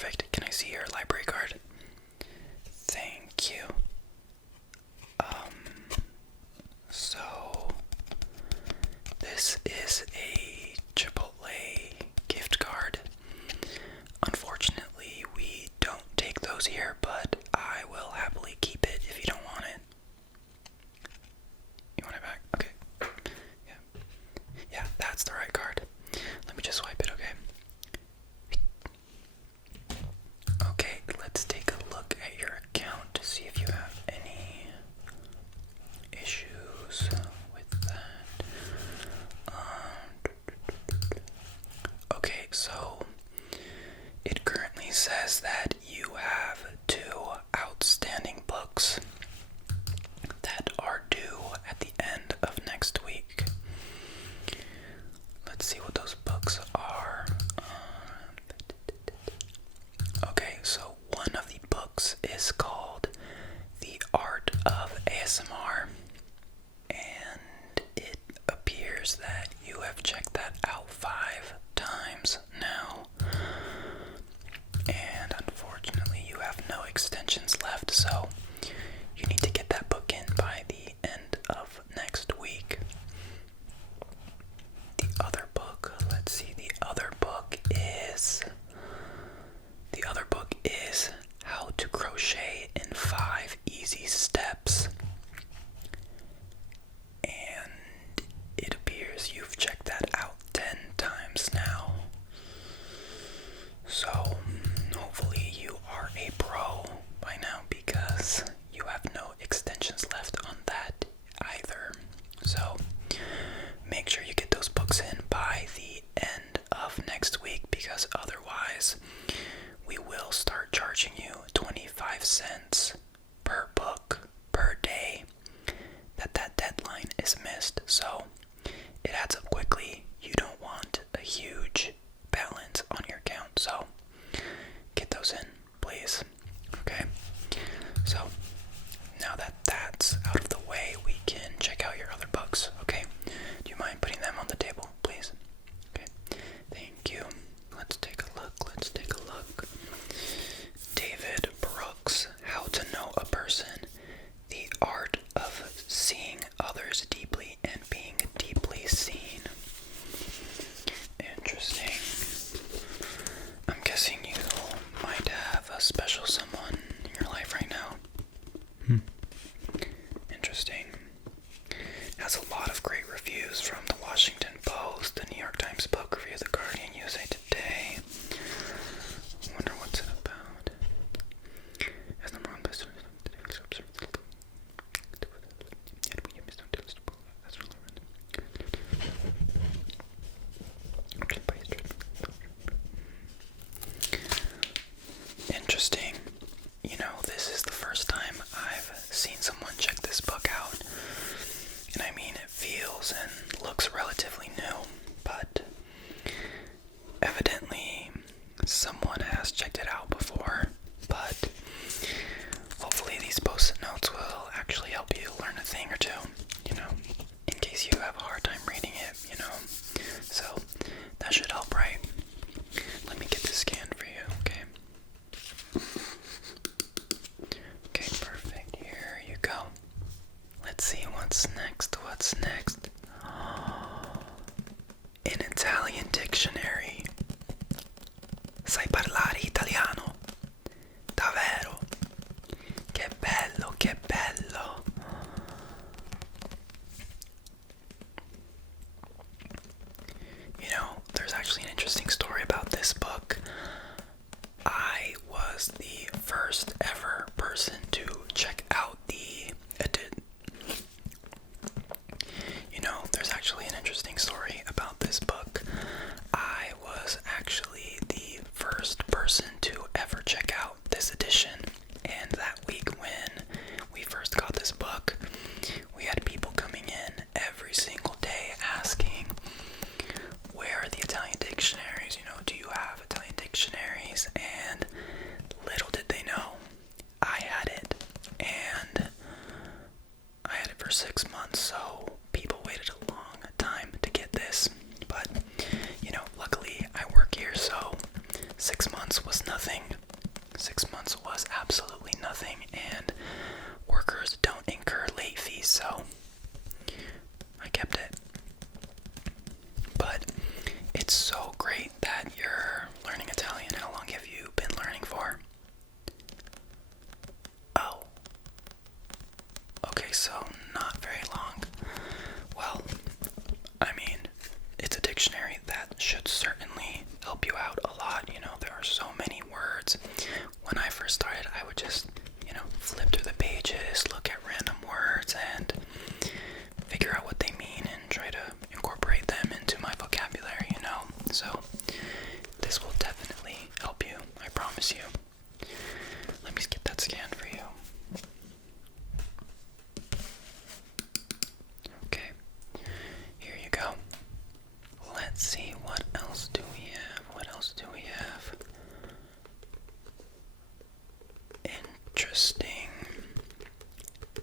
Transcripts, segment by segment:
perfect. Can I see your library card? Thank you. So this is a Chipotle gift card. Unfortunately, we don't take those here, but I will happily keep it if you don't want it. You want it back? Okay. Yeah. Yeah, that's the right card. Let me just swipe it, okay? Okay, let's take a look at your account to see if you have any issues with that. Okay, so it currently says that you have 2 outstanding books that are due at the end of next week. Let's see what those books are. Okay, so one of the books is called The Art of ASMR, and it appears that you have checked that out 5 times now, and unfortunately you have no extensions left, so you need to get that book in by the end of next week. The other book, let's see, the other book is How to Crochet in 5 Easy Steps. And it appears you've checked that out 10 times now. So hopefully you are a pro by now, because you have no extensions left on that either. So make sure you get those books in by the end of next week, because otherwise we will start charging you 25 cents per book per day that deadline is missed. So it adds up quickly. You don't want a huge balance on your account, so get those in, please. Okay, so now that that's out of the way, we can check out your other books. Okay, do you mind putting them on the table, please? Okay, thank you. Let's take a look. David Brooks, How to Know a Person, The Art of Seeing Others Deeply and Being Deeply Seen. Interesting. I'm guessing you might have a special someone in your life right now. Interesting. Has a lot of great reviews from the Washington Post, the New York Times Book Review, the Guardian, USA Today. Wonder what's it about. As number one best Interesting. You know, this is the first time I've seen someone check this book out. And I mean, it feels and looks relatively new, but evidently someone has checked it out before. But hopefully these post-it notes will actually help you learn a thing or two, you know, in case you have a hard time reading it, you know. So that should help, right? Let me get this scanned for you, okay? Okay, perfect. Here you go. Let's see what's next. An Italian dictionary. Sai parlare italiano? Davvero? Che bello, che bello. You know, there's actually an interesting story nothing. 6 months was absolutely nothing, and workers don't incur late fees, so I kept it. But it's so great that you're learning Italian. How long have you been learning for? Oh. Okay, so not very long. Well, I mean, it's a dictionary that should certainly help you out a lot. You know, there are so many words. When I first started, I would just, flip through the pages, look at random words, and figure out what they mean and try to incorporate them into my vocabulary, So, this will definitely help you, I promise you. Let me get that scanned for you. Okay, here you go. Let's see, what else do we have? Interesting.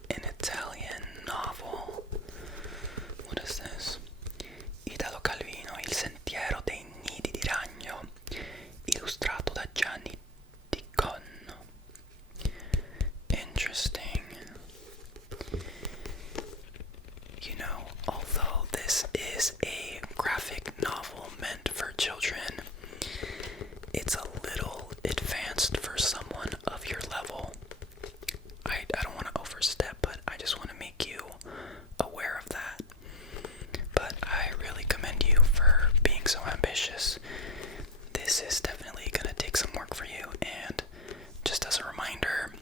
An Italian novel. What is this? Italo Calvino, Il sentiero dei nidi di ragno, illustrato da Gianni Di Conno. Interesting. Although this is a graphic novel meant for children, it's a little advanced for someone of your level. I don't want to overstep, but I just want to make you aware of that. But I really commend you for being so ambitious. This is definitely going to take some work for you, and just as a reminder,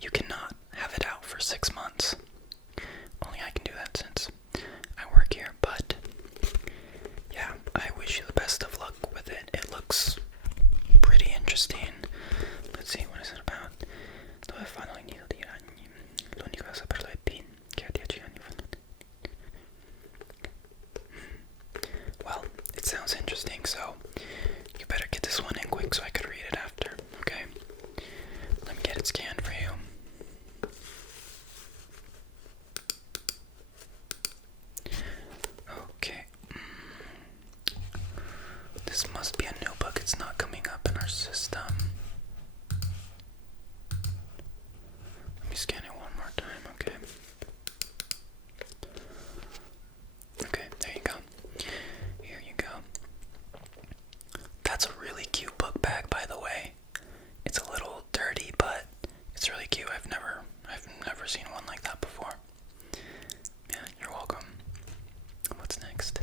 you cannot have it out for 6 months. Only I can do that since I work here, but yeah, I wish you the best of luck with it. It looks pretty interesting. Let's see, what is it about? Dove fanno il nido di ragni? L'unico a saperlo è Pin, che ha 10 anni fa. Well, it sounds interesting, so you better get this one in quick so I could read it after, okay? Let me get it scanned for you. Okay. This must be a new book. It's not coming up in our system. Let me scan it one more time, okay? Okay, there you go. Here you go. That's a really cute book bag, by the way. It's a little dirty, but it's really cute. I've never seen one like that before. Yeah, you're welcome. What's next?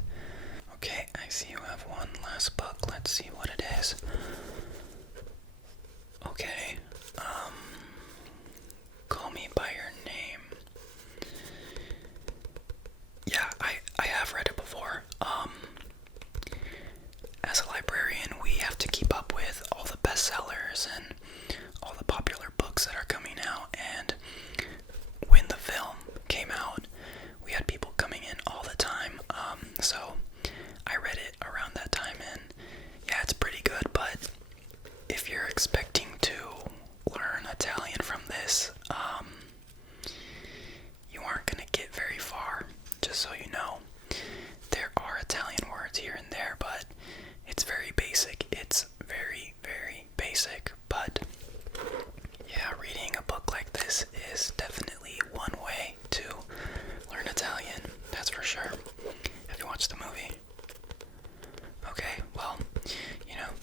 Okay, I see you have one last book. Let's see what it is. Okay, Call Me By Your Name. Yeah, I have read it before. As a librarian, we have to keep up with all the bestsellers and all the popular books that are coming out, and when the film came out, we had people coming in all the time, so I read it around that time, and yeah, it's pretty good, but if you're expecting to learn Italian from this, you aren't gonna get very far, just so you know. There are Italian words here and there, but it's very basic. It's very, very basic, but yeah, reading a book like this is definitely one way to learn Italian, that's for sure. Have you watched the movie? Okay, well,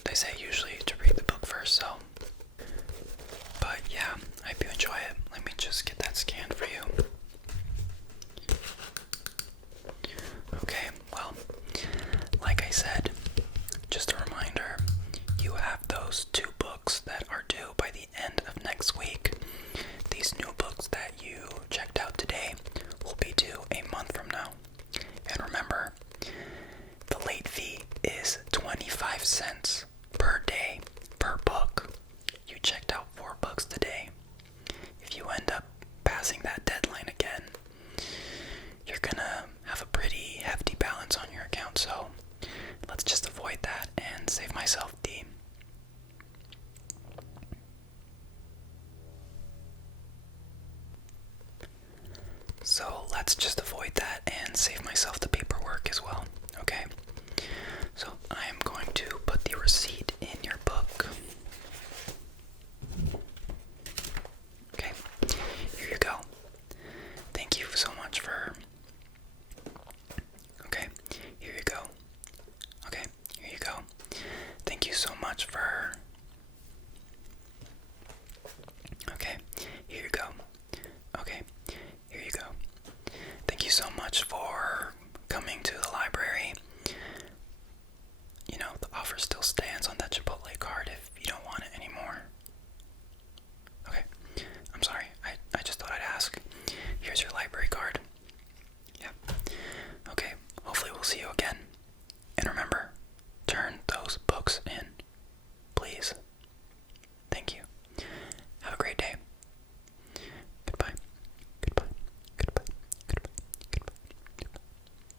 they say usually to read the book first, so. But yeah, I hope you enjoy it. Let me just get that scanned for you. Okay, well, like I said, just a reminder, you have those 2 books that are due by the end of next week. These new books that you checked out today will be due a month from now. And remember, the late fee is 25 cents per day per book. You checked out 4 books today. If you end up passing that deadline again, you're gonna have a pretty hefty balance on your account, so let's just avoid that and save myself the paperwork as well, okay? So I am going to put the receipt